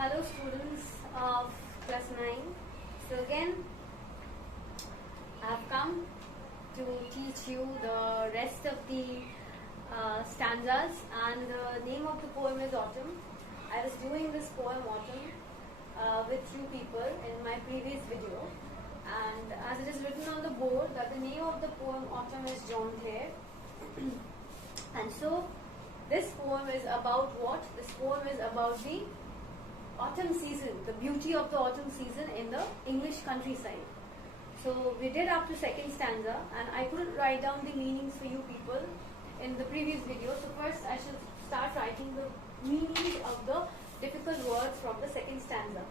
Hello students of class 9. So again I have come to teach you the rest of the stanzas, and the name of the poem is Autumn. I was doing this poem Autumn with few people in my previous video, and as it is written on the board that the name of the poem Autumn is John Clare. And so this poem is about what? This poem is about the autumn season, the beauty of the autumn season in the English countryside. So we did up to second stanza, and I couldn't write down the meanings for you people in the previous video. So first I should start writing the meanings of the difficult words from the second stanza.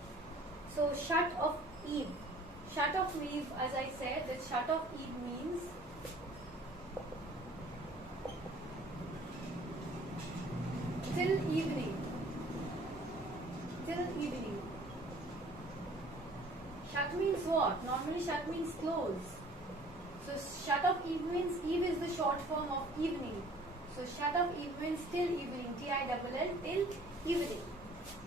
So shut of eve. Shut of eve, as I said, that shut of eve means till evening. Till evening. Shut means what? Normally shut means close. So shut of eve means eve is the short form of evening. So shut of eve means till evening. T-I-double-L, till evening.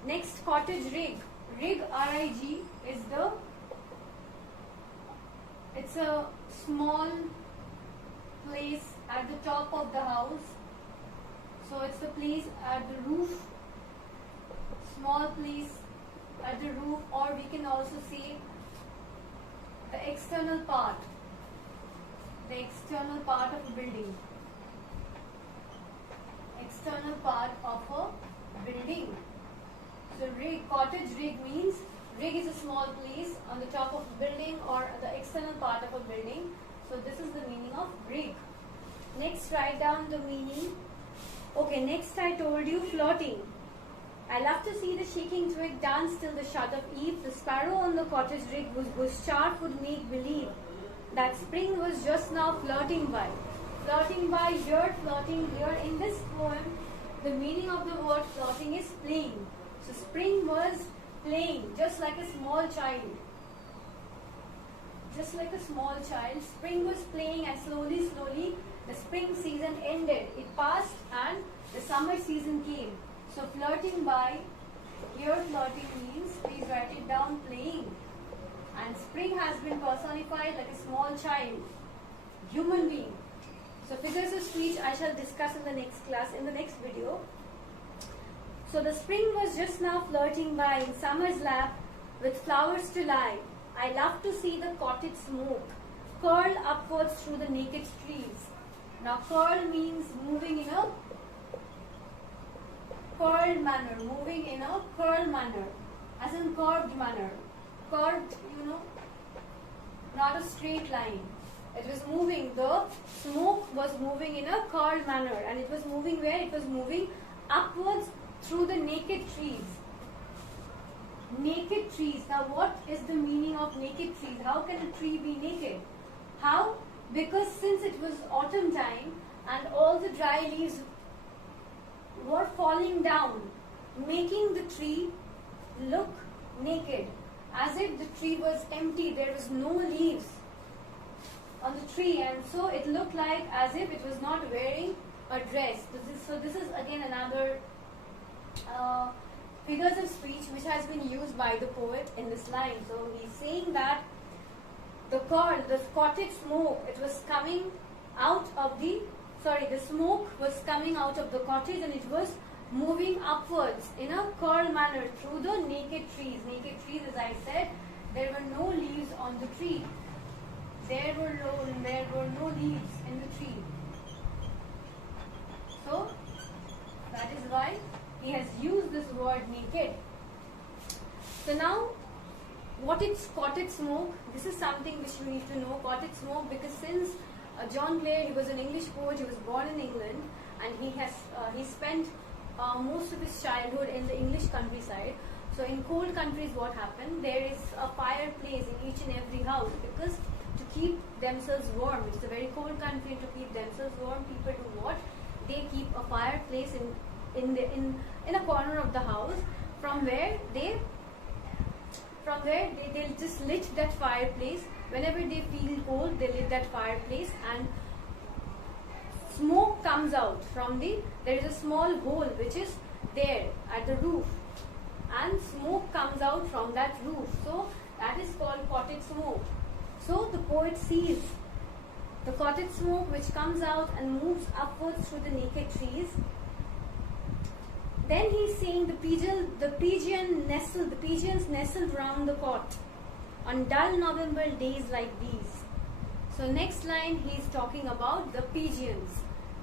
Next, cottage rig. Rig, R-I-G, is it's a small place at the top of the house. So it's the place at the roof, small place at the roof, or we can also say the external part of a building. External part of a building. So rig, cottage rig means, rig is a small place on the top of a building or the external part of a building. So this is the meaning of rig. Next, write down the meaning. Okay, next I told you flirting. I love to see the shaking twig dance till the shut of eve. The sparrow on the cottage rig whose chart would make believe that spring was just now flirting by. Flirting by here, flirting here. In this poem, the meaning of the word flirting is playing. So spring was playing, just like a small child. Just like a small child, spring was playing, and slowly, slowly, the spring season ended. It passed and the summer season came. So flirting by, here flirting means, please write it down, playing. And spring has been personified like a small child, human being. So figures of speech I shall discuss in the next class, in the next video. So the spring was just now flirting by in summer's lap with flowers to lie. I love to see the cottage smoke curl upwards through the naked trees. Now curl means moving in a curled manner, moving in a curled manner, as in curved manner. Curved, not a straight line. It was moving, the smoke was moving in a curled manner, and it was moving where? It was moving upwards through the naked trees. Naked trees. Now what is the meaning of naked trees? How can a tree be naked? How? Because since it was autumn time and all the dry leaves were falling down, making the tree look naked, as if the tree was empty, there was no leaves on the tree, and so it looked like as if it was not wearing a dress. So this is again another figures of speech which has been used by the poet in this line. So he's saying that the cottage smoke, it was coming out of the smoke was coming out of the cottage, and it was moving upwards in a curled manner through the naked trees. Naked trees, as I said, there were no leaves on the tree. There were no leaves in the tree. So that is why he has used this word naked. So now, what is cottage smoke? This is something which you need to know. Cottage smoke, because since John Clare, he was an English poet, he was born in England, and he spent most of his childhood in the English countryside. So in cold countries, what happened? There is a fireplace in each and every house, because to keep themselves warm, it's a very cold country, to keep themselves warm, people do what? They keep a fireplace in a corner of the house, from where they'll just lit that fireplace. Whenever they feel cold, they lit that fireplace, and smoke comes out from there is a small hole which is there at the roof, and smoke comes out from that roof. So that is called cottage smoke. So the poet sees the cottage smoke which comes out and moves upwards through the naked trees. Then he's saying the pigeons nestled round the cot on dull November days like these. So next line he's talking about the pigeons.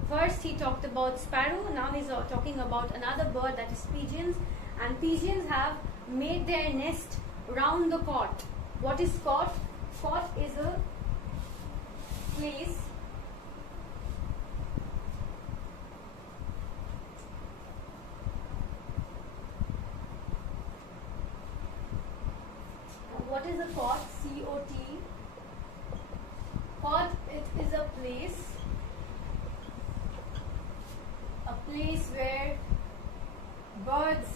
First he talked about sparrow, now he's talking about another bird, that is pigeons. And pigeons have made their nest round the cot. What is cot? Cot is a place what is a cot? C-O-T. Cot, it is a place where birds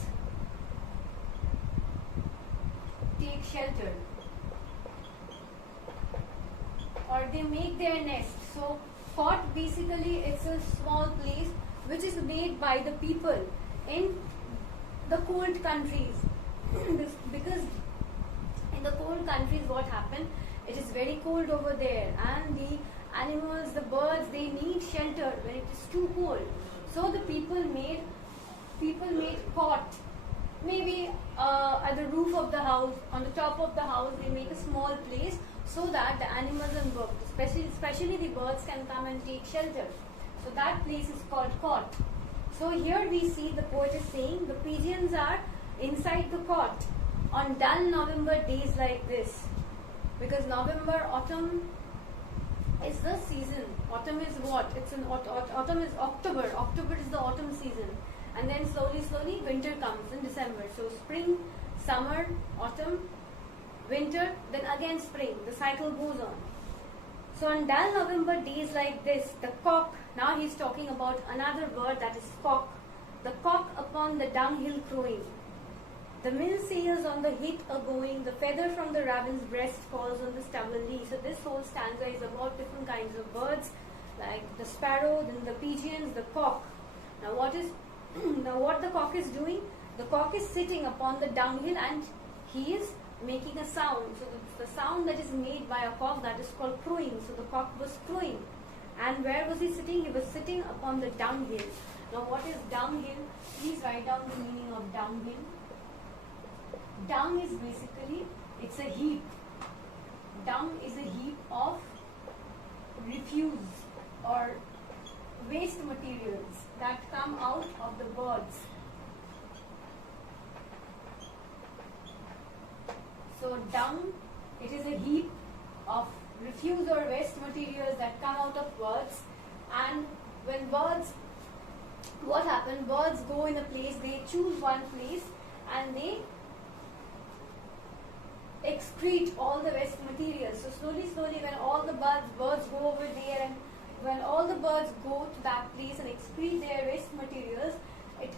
take shelter or they make their nest. So cot basically it's a small place which is made by the people in the cold countries because in the cold countries what happened, it is very cold over there and the animals, the birds, they need shelter when it is too cold. So the people made cot, maybe at the roof of the house, on the top of the house they make a small place so that the animals and birds, especially the birds, can come and take shelter. So that place is called cot. So here we see the poet is saying the pigeons are inside the cot on dull November days like this, because November, autumn is the season. Autumn is what? Autumn is October. October is the autumn season, and then slowly winter comes in December. So spring, summer, autumn, winter, then again spring. The cycle goes on. So on dull November days like this, the cock, now he's talking about another bird, that is cock. The cock upon the dunghill crowing. The mill sails on the heath a-going, the feather from the raven's breast falls on the stubble lea. So this whole stanza is about different kinds of birds, like the sparrow, then the pigeons, the cock. Now what the cock is doing? The cock is sitting upon the dunghill and he is making a sound. So the sound that is made by a cock, that is called crowing. So the cock was crowing. And where was he sitting? He was sitting upon the dunghill. Now what is dunghill? Please write down the meaning of dunghill. Dung is basically, it's a heap. Dung is a heap of refuse or waste materials that come out of the birds. So dung, it is a heap of refuse or waste materials that come out of birds. And when birds, what happens? Birds go in a place, they choose one place and they excrete all the waste materials. So slowly when all the birds go over there, and when all the birds go to that place and excrete their waste materials,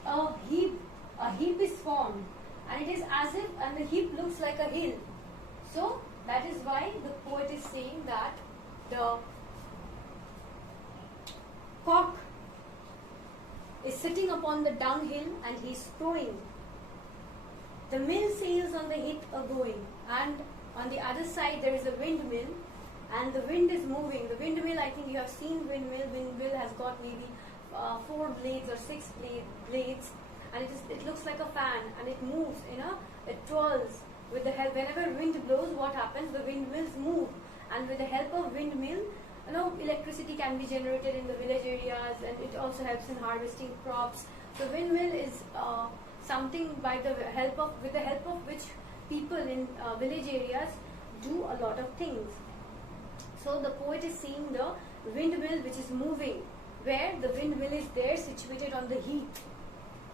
a heap is formed, and it is as if, and the heap looks like a hill. So that is why the poet is saying that the cock is sitting upon the dunghill and he is crowing. The mill sails on the heath a-going, and on the other side there is a windmill, and the wind is moving. The windmill, I think you have seen windmill. Windmill has got maybe 4 blades or 6 blades, and it looks like a fan, and it moves. It twirls with the help. Whenever wind blows, what happens? The windmills move, and with the help of windmill, electricity can be generated in the village areas, and it also helps in harvesting crops. So windmill is something with the help of which people in village areas do a lot of things. So the poet is seeing the windmill which is moving, where the windmill is there situated on the heath.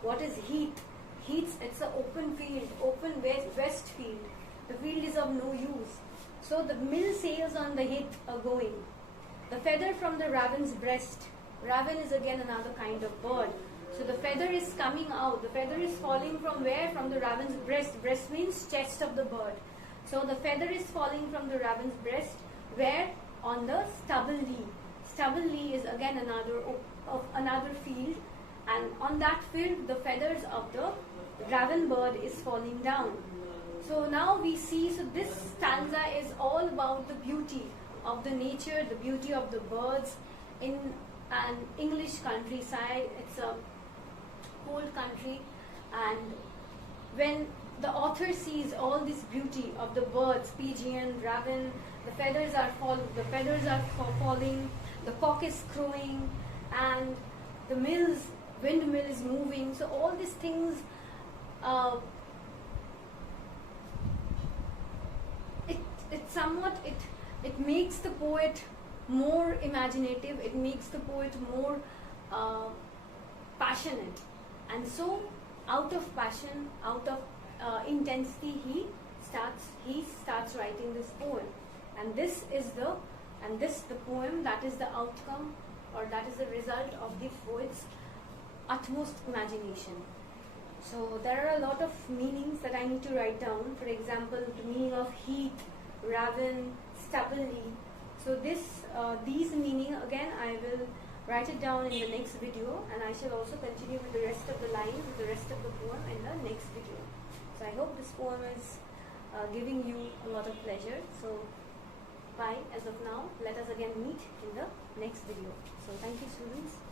What is heath? Heath, it's an open field, open west field. The field is of no use. So the mill sails on the heath a-going. The feather from the raven's breast. Raven is again another kind of bird. So the feather is coming out. The feather is falling from where? From the raven's breast. Breast means chest of the bird. So the feather is falling from the raven's breast. Where? On the stubble lea. Stubble lea is again another field, and on that field the feathers of the raven bird is falling down. So now we see, so this stanza is all about the beauty of the nature, the beauty of the birds in an English countryside. It's a cold country, and when the author sees all this beauty of the birds, pigeon, raven, the feathers are falling, the cock is crowing, and the windmill is moving. So all these things, it makes the poet more imaginative. It makes the poet more passionate, and so out of passion, out of intensity, he starts writing this poem, and this the poem, that is the outcome, or that is the result of the poet's utmost imagination. So there are a lot of meanings that I need to write down. For example, the meaning of heath, raven, stubbornly. So these meaning, again, I will write it down in the next video, and I shall also continue with the rest of the lines, with the rest of the poem in the next video. So I hope this poem is giving you a lot of pleasure. So bye as of now. Let us again meet in the next video. So thank you, students.